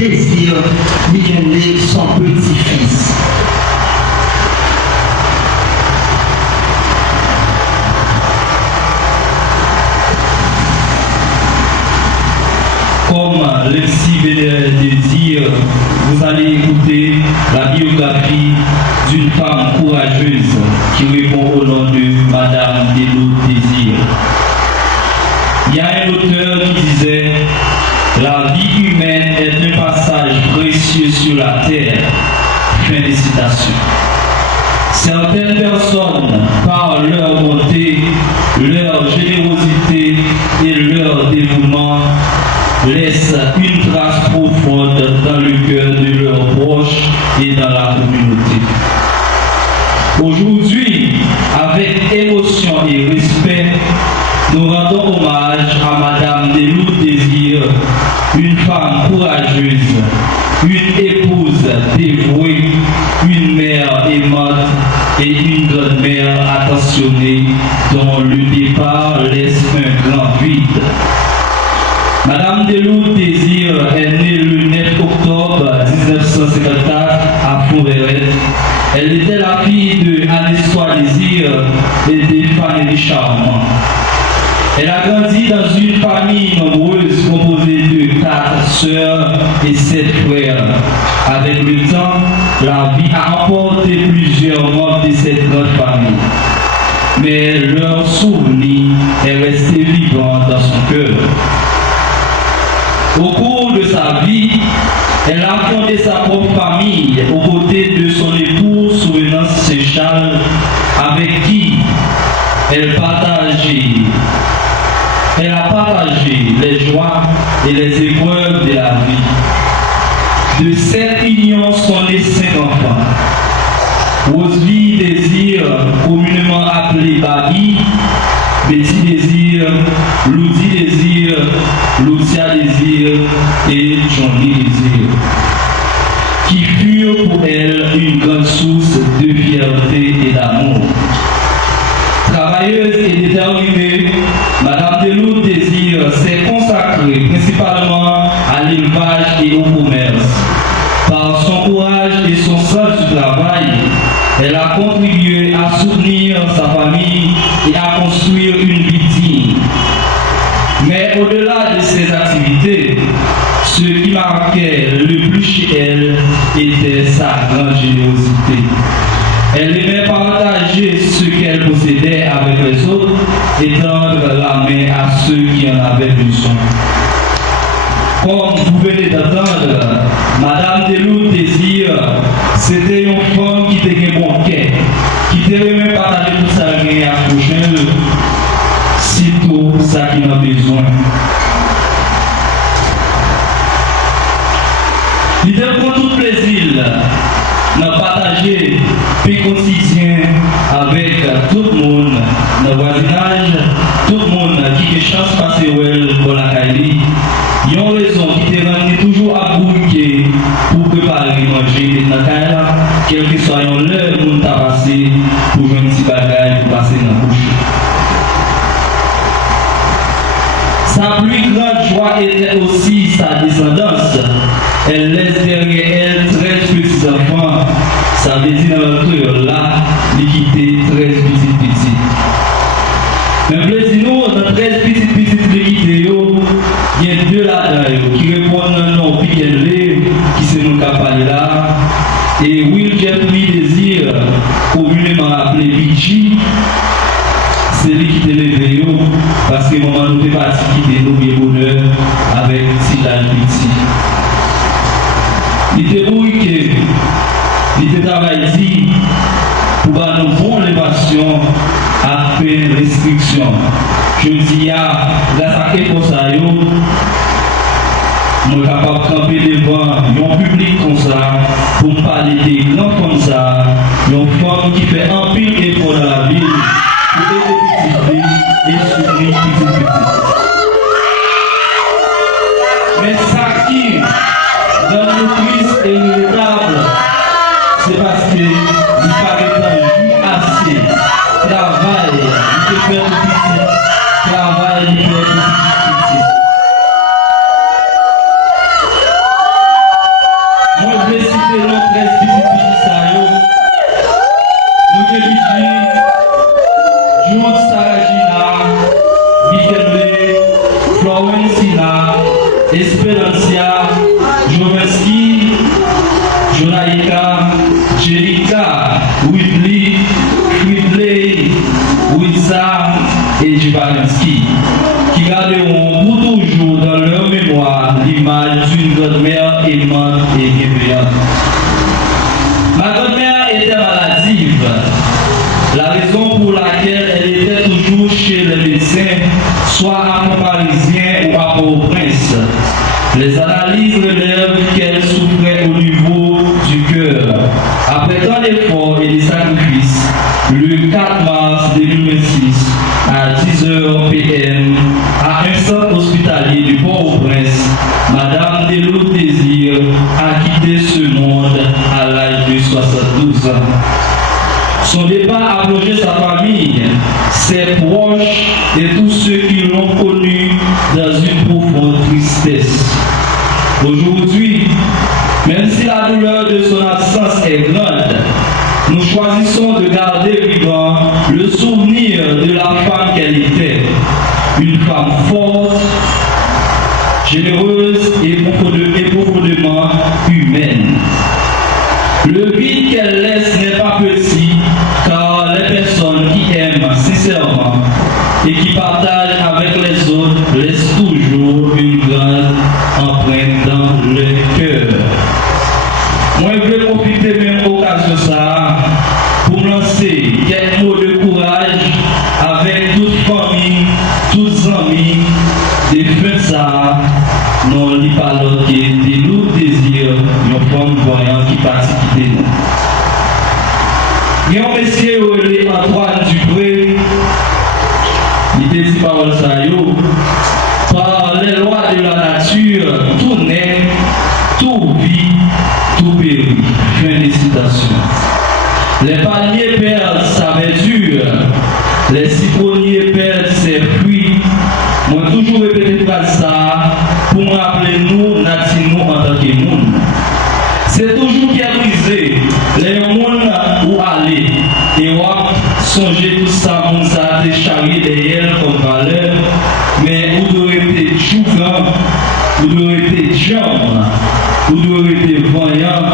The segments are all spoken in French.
désir de gagner son petit-fils. Comme Lexi Bédère Désir, vous allez écouter la biographie d'une femme courageuse qui répond au nom de Madame Deloute Désir. Il y a un auteur qui disait « La vie humaine est un passage précieux sur la terre ». Fin de citation. Certaines personnes, par leur bonté, leur générosité et leur dévouement, laissent une trace profonde dans le cœur de leurs proches et dans la communauté. Aujourd'hui, avec émotion et respect, nous rendons hommage à Madame Deloute Désir, une femme courageuse, une épouse dévouée, une mère aimante et une grande-mère attentionnée dont le départ laisse un grand vide. Madame Deloute Désir est née le 9 octobre 1954 à Font-Verret. Elle était la fille de Anistoire Désir et de Fanny Charmant. Elle a grandi dans une famille nombreuse composée de 4 sœurs et 7 frères. Avec le temps, la vie a emporté plusieurs membres de cette grande famille. Mais leur souvenir est resté vivant dans son cœur. Au cours de sa vie, elle a fondé sa propre famille aux côtés de son époux Souvenance Saint-Charles, avec qui elle a partagé les joies et les épreuves de la vie. De cette union sont nés 5 enfants. Rosalie Désir, communément appelée Babi, Betty Désir, Ludi Désir, Lucia Désir et Johnny Désir, qui furent pour elle une grande source de fierté et d'amour. Travailleuse et déterminée, Madame Deloute Désir s'est consacrée principalement à l'élevage et au commerce. Par son courage et son sens du travail, elle a contribué à soutenir sa famille et à construire une vie digne. Mais au-delà de ses activités, ce qui marquait le plus chez elle était sa grande générosité. Elle aimait partager ce qu'elle possédait avec les autres et tendre la main à ceux qui en avaient besoin. Comme vous venez d'entendre, Madame Deloute Désir, c'était une femme qui était bon cœur, qui était même partager tout ça à prochain, sitôt ça qu'il a besoin. Il prend tout plaisir de partager le quotidien avec tout le monde dans le voisinage, tout le monde qui a chance de passer dans la caille. Ils ont raison qui te rendent toujours à bouquer pour préparer manger dans la caille, quel que soit l'heure où on t'a passé pour jouer un petit bagage pour passer dans la bouche. Sa plus grande joie était aussi sa descendance. Elle laisse derrière elle 13 petits enfants. Ça veut dire dans le cœur là, il quitter 13 petits. Mais plaisir nous, dans 13 petits il y a 2 là-dedans qui répondent à un nom qui se nous parler là. Et Will Jeffrey Désir, communément appelé Bichi, c'est lui qui te levé parce que moment nous fait partie qui te nommé bonheur avec Silal Petit. Il était bourriqué, il était travaillé pour avoir une bonne élévation après restriction. Je dis, grâce à quelque chose, je suis capable de camper devant un public comme ça, pour me parler des grands comme ça, une femme qui fait un pile d'efforts dans la ville, pour aider les petites filles et soutenir les petites. Mais ça qui, dans le triste et regrettable, c'est parce que il paraît assez. Travail, il peut faire tout petit. Travail, il peut faire tout petit. grand-mère aimante et bienveillante. Ma grand-mère était maladive, la raison pour laquelle elle était toujours chez le médecin, soit à Mont-Parisien ou à Port-au-Prince. Les analyses relèvent qu'elle souffrait au niveau du cœur. Après tant d'efforts et de sacrifices, le 4 mars 2026, à 10h p.m., à un centre hospitalier du Port-au-Prince, Madame Delou Désir a quitté ce monde à l'âge de 72 ans. Son départ a plongé sa famille, ses proches et tous ceux qui l'ont connu dans une profonde tristesse. Aujourd'hui, même si la douleur de son absence est grande, nous choisissons de garder vivant le souvenir de la femme qu'elle était. Une femme forte, généreuse et profondément humaine. Le vide qu'elle laisse n'est pas petit, car les personnes qui aiment sincèrement et qui partagent avec les autres laissent toujours une grande empreinte dans le cœur. Moi, je veux profiter même occasion ça pour lancer quelques mots de courage avec toute famille, tous amis, des feux ça, non, il pas l'autre qui est nous désir, une femme voyante qui participe de nous. Il y a un monsieur, Antoine Dupré, il te dit parole ça, par les lois de la nature, tout naît, tout vit, tout périt. Fin de citation. Les palmiers perdent sa verdure, les citronniers perdent ses fruits. Moi, toujours répéter ça pour me rappeler nous, nous en tant que monde. C'est toujours qui a brisé les mondes où aller. Et on songer tout ça, on s'est déchargé derrière comme valeur, mais où doit être jouant, où doit être jambe, où doit être voyant,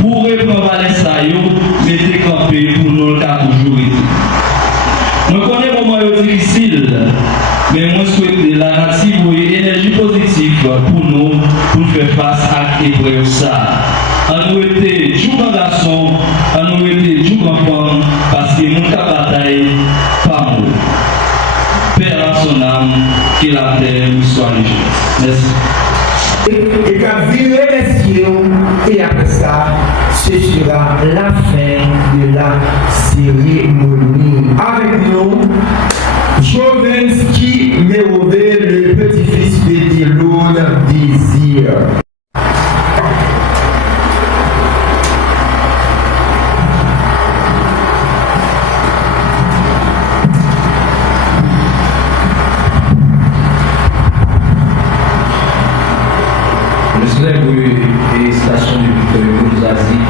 pour répondre à les saillots, mettez campé pour nous le cas toujours été. Je connais un moment difficile, mais moi je souhaite la nature et l'énergie positive pour nous, pour faire face à l'épreuve ça. On nous était jouant garçon, on nous était jouant femme, parce que nous avons bataille pas moi. Père à son âme, que la terre nous soit légère. Merci. Et quand virer les cieux, et après ça, ce sera la fin de la cérémonie. Avec nous, Jovenski Mérové, le petit-fils de Delou Désir. Et station de Victor Hugo nous a dit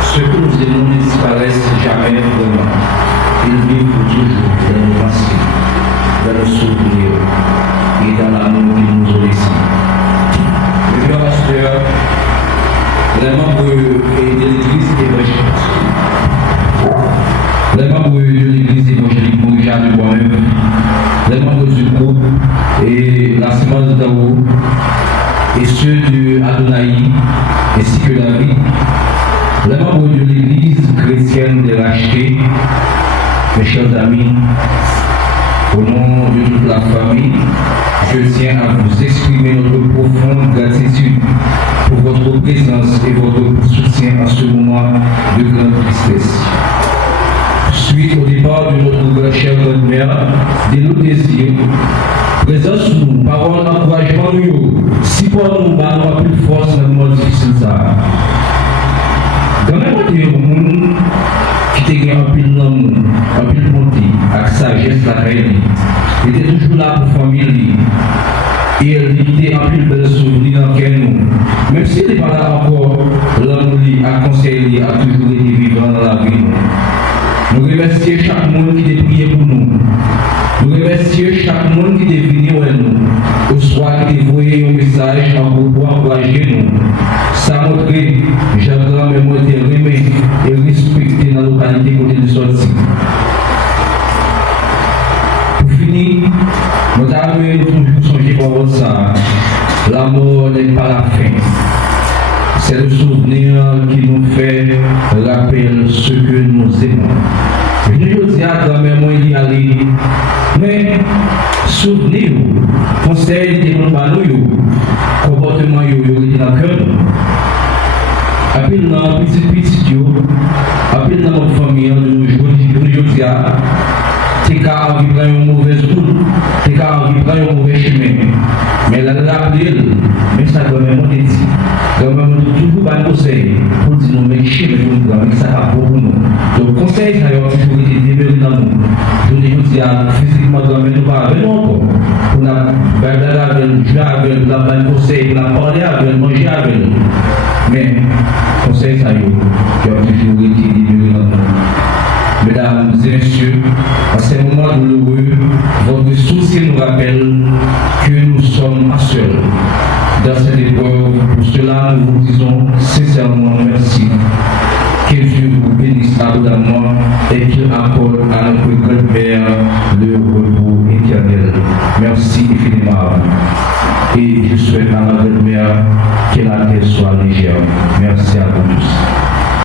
ce que nous aimons ne disparaissent jamais vraiment. Ils vivent toujours dans nos pensées, dans nos souvenirs et dans l'amour qu'ils nous ont laissé. Le vieux pasteur, les membres de l'église évangélique, les membres de l'église évangélique Moïja de moi-même, les membres du groupe et la Semence d'Ao, et ceux de Adonai, ainsi que David, les membres de l'église chrétienne de Racheté, mes chers amis, au nom de toute la famille, je tiens à vous exprimer notre profonde gratitude pour votre présence et votre soutien à ce moment de grande tristesse. Suite au départ de notre chère grand-mère, Delou Désir, présence nous, parole, encouragement nous, si pour nous, nous avons plus force dans le monde difficile. Dans le monde, il y a un monde qui était un pile d'amour, un pile de bonté, avec sagesse, la reine. Il était toujours là pour la famille. Et elle était un pile de souvenirs dans nous. Même si elle n'était pas là encore, l'amour a conseillé, a toujours été vivant dans la vie. Nous remercions chaque monde qui a prié pour nous. Nous remercions chaque monde qui est venu à nous, au soir qui a envoyé un message pour encourager nous. Ça montre que Jean-Grand Mémoire était aimé et respecté dans la localité côté de sortie. Pour finir, nous avons toujours songé par ça. La mort n'est pas la fin. C'est le souvenir qui nous fait rappeler ce que nous aimons. Je ne dis à grand-mère, moi, il y aller. Mais, souvenez-vous, conseil de nous, comportement, il y a dans le cœur. Appelle dans petit, appelle dans notre famille, nous dis à t'es qu'à envie de prendre une mauvaise route, t'es qu'à envie de prendre un mauvais chemin. Mais la rappeler, mais ça doit même être dit. Donc, toujours pas conseil pour dire non, mais chemin, mais ça va pour nous. Donc, conseil, ça a toujours été développé dans nous. Je dis à physiquement, nous pas avec nous encore. On a bagarré avec, joué avec, on a pas de conseil, on a parlé avec, mangé avec. Mais, conseil, ça a toujours été développé dans nous. Mesdames et messieurs, à ces moments douloureux, votre souci nous rappelle que nous sommes pas seuls dans cette épreuve. Pour cela, nous vous disons sincèrement merci. Que Dieu vous bénisse abondamment et qu'il accorde à notre grand-mère le repos éternel. Merci infiniment à vous. Et je souhaite à ma grand-mère que la terre soit légère. Merci à vous tous.